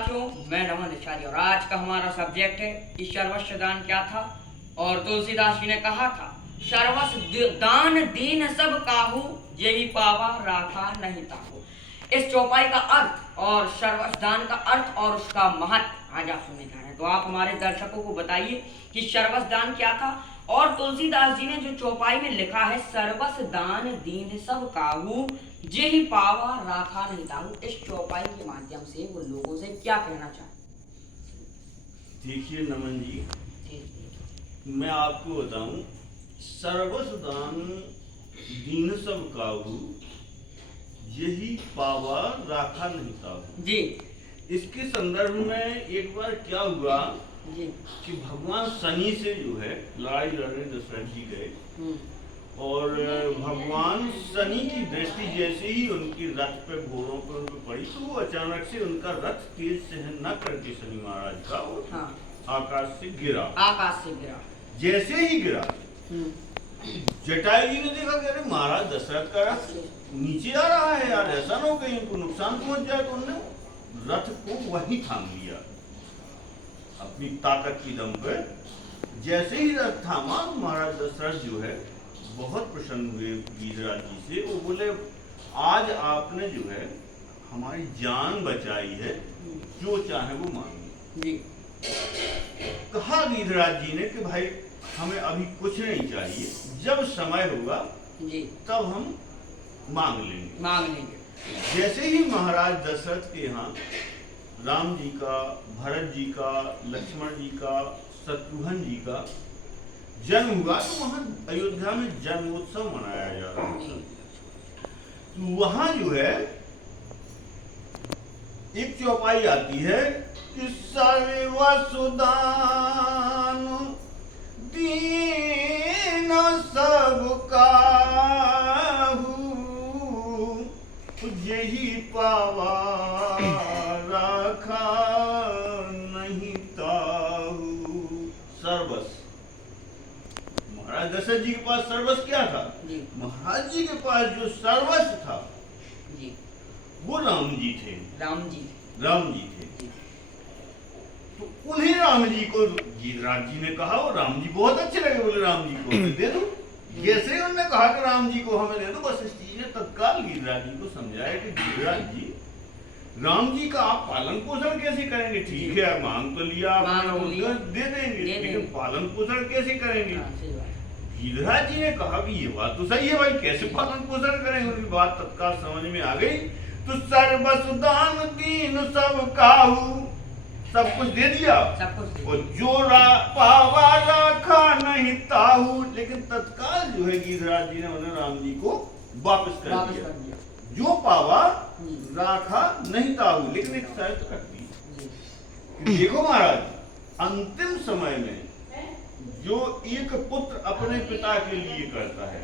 साथियों, मैं नमन निशारी और आज का हमारा सब्जेक्ट है कि सर्वस्व दान क्या था। और तुलसीदास जी ने कहा था, सर्वस्व दान दीन सब काहू, यही पावा राखा नहीं ताहू। इस चौपाई का अर्थ और सर्वस्व दान का अर्थ और उसका महत्व आज आप सुनने जा रहे हैं। तो आप हमारे दर्शकों को बताइए कि सर्वस्व दान क्या था। और तुलसीदास जी ने जो चौपाई में लिखा है, सर्वस्व दान दीन सब काहू, जेहि पावा राखा नहीं ताहू, इस चौपाई के माध्यम से वो लोगों से क्या कहना चाहते? देखिए नमन जी, मैं आपको बताऊं, सर्वस्व दान दीन सब काहू, यही पावा राखा नहीं ताहू जी। इसके संदर्भ में एक बार क्या हुआ जी। कि भगवान शनि से जो है लड़ाई लड़ने दशरथ जी गए और भगवान शनि की दृष्टि जैसे ही उनकी रथ पे घोड़ों पर उन पे पड़ी तो वो अचानक से उनका रथ तेज सहन न करके शनि महाराज का आकाश से गिरा। आकाश से गिरा। जैसे ही गिरा, जटायु जी ने देखा कि अरे महाराज दशरथ का रथ नीचे आ रहा है यार, ऐसा ना हो कहीं इनको नुकसान पहुंच जाए। तो उन्होंने रथ को वहीं थाम लिया अपनी ताकत की दम पे। जैसे ही रथ थामा, महाराज दशरथ जो है बहुत प्रसन्न हुए गीधराज जी से। वो बोले, आज आपने जो है हमारी जान बचाई है, जो चाहे वो मांगे। जी। कहा गीधराज जी ने कि भाई हमें अभी कुछ नहीं चाहिए, जब समय होगा जी तब हम मांग लेंगे। जैसे ही महाराज दशरथ के यहाँ राम जी का, भरत जी का, लक्ष्मण जी का, शत्रुघ्न जी का जन्म हुआ तो वहां अयोध्या में जन्मोत्सव मनाया जा रहा था। तो वहां जो है एक चौपाई आती है कि सर्वस्व दान दीन सब काहू, यही पावा राखा नहीं ताहू। सर्वस्व, महाराज दशरथ जी के पास सर्वस्व क्या था? महाराज जी के पास जो सर्वस्व था जी, वो राम जी थे। राम जी थे। तो उन्हीं राम जी को गीधराज जी ने कहा, वो राम जी बहुत अच्छे लगे, बोले राम जी को हमें दे दो। जैसे ही उन्होंने कहा कि राम जी को हमें दे दो, बस इस चीज ने तत्काल गीधराज जी को समझाया कि गीधराज जी, राम जी का आप पालन पोषण कैसे करेंगे? ठीक है, मांग तो लिया आपने, दे देंगे, लेकिन पालन पोषण कैसे करेंगे? गीधराज जी ने कहा कि ये बात तो सही है भाई, कैसे पालन पोषण करेंगे? उनकी बात तत्काल समझ में आ गई। तो सर्वस्व दान दीन सब काहू, सब कुछ दे दिया, सब कुछ। और जो पावा राखा नहीं ताहू, लेकिन तत्काल जो है गीधराज जी ने उन्हें राम जी को वापस कर दिया। जो पावा राखा नहीं ताहू, लेकिन एक शर्त कर दी। देखो महाराज, अंतिम समय में जो एक पुत्र अपने पिता के लिए करता है,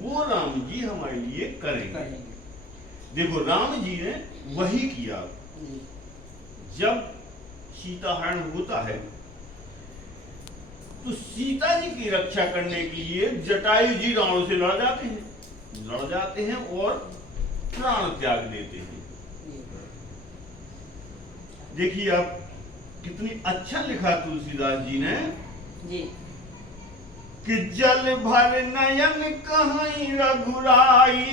वो राम जी हमारे लिए करेंगे। देखो राम जी ने वही किया। जब सीता हरण होता है तो सीता जी की रक्षा करने के लिए जटायु जी रावण से लड़ जाते हैं और प्राण त्याग देते हैं। देखिए आप, कितनी अच्छा लिखा तुलसीदास जी ने जी कि जल भर नयन कहीं रघुराई।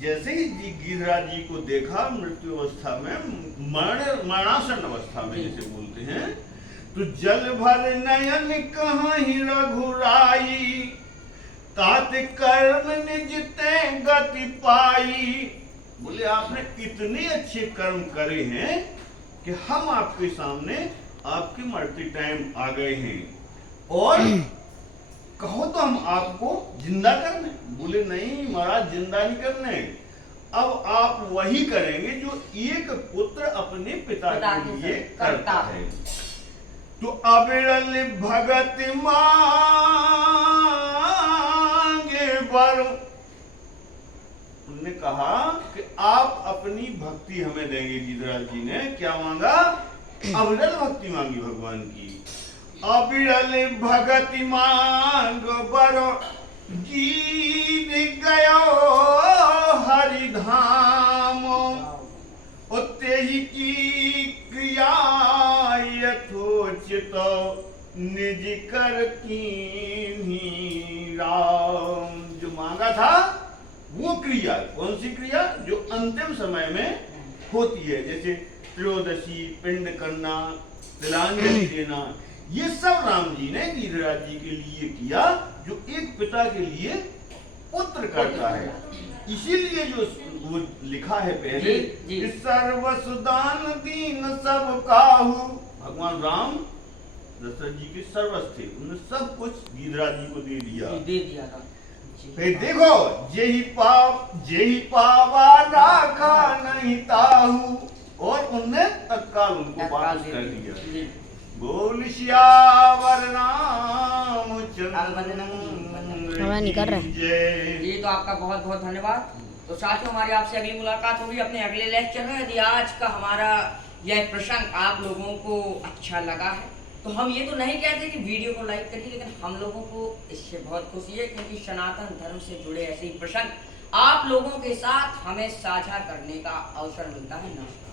जैसे ही गीधराज जी को देखा मृत्यु अवस्था में, मरणासन अवस्था में जिसे बोलते हैं, तो जल भर नयन कहीं रघुराई, तात कर्म निज ते गति पाई। बोले आपने इतने अच्छे कर्म करे हैं कि हम आपके सामने आपके मरते टाइम आ गए हैं, और कहो तो हम आपको जिंदा करने। बोले नहीं महाराज, जिंदा नहीं करने, अब आप वही करेंगे जो एक पुत्र अपने पिता के लिए करता है। तो अविरल भगत मांगे वर। उन्होंने कहा कि आप अपनी भक्ति हमें देंगे। गीधराज जी ने क्या मांगा? अविरल भक्ति मांगी भगवान की। अविरल भगति मांग बर, गीत गयो हरिधाम। ते यही की क्रिया यथोचित निज कर कीन्ही राम। जो मांगा था वो क्रिया, कौन सी क्रिया? जो अंतिम समय में होती है, जैसे त्रयोदशी, पिंड करना, तिलांजलि देना, ये सब राम जी ने गिरिराज जी के लिए किया, जो एक पिता के लिए पुत्र करता है। इसीलिए जो वो लिखा है पहले, जी। सर्वसुदान दीन सब काहू। भगवान राम दशरथ जी के सर्वस्व थे, उन्होंने सब कुछ गिरिराज जी को दे दिया। दे दिया था। फिर देखो, जेहि पावा राखा नहीं ताहू, और उनने तत्काल उनको वापस कर दिया। बोल सियावर रामचंद्र जय। जी, तो आपका बहुत बहुत धन्यवाद। तो साथियों, हमारी आपसे अगली मुलाकात होगी अपने अगले लेक्चर में। यदि आज का हमारा यह प्रसंग आप लोगों को अच्छा लगा है तो हम ये तो नहीं कहते कि वीडियो को लाइक करिए, लेकिन हम लोगों को इससे बहुत खुशी है, क्योंकि सनातन धर्म से जुड़े ऐसे ही प्रसंग आप लोगों के साथ हमें साझा करने का अवसर मिलता है। नमस्कार।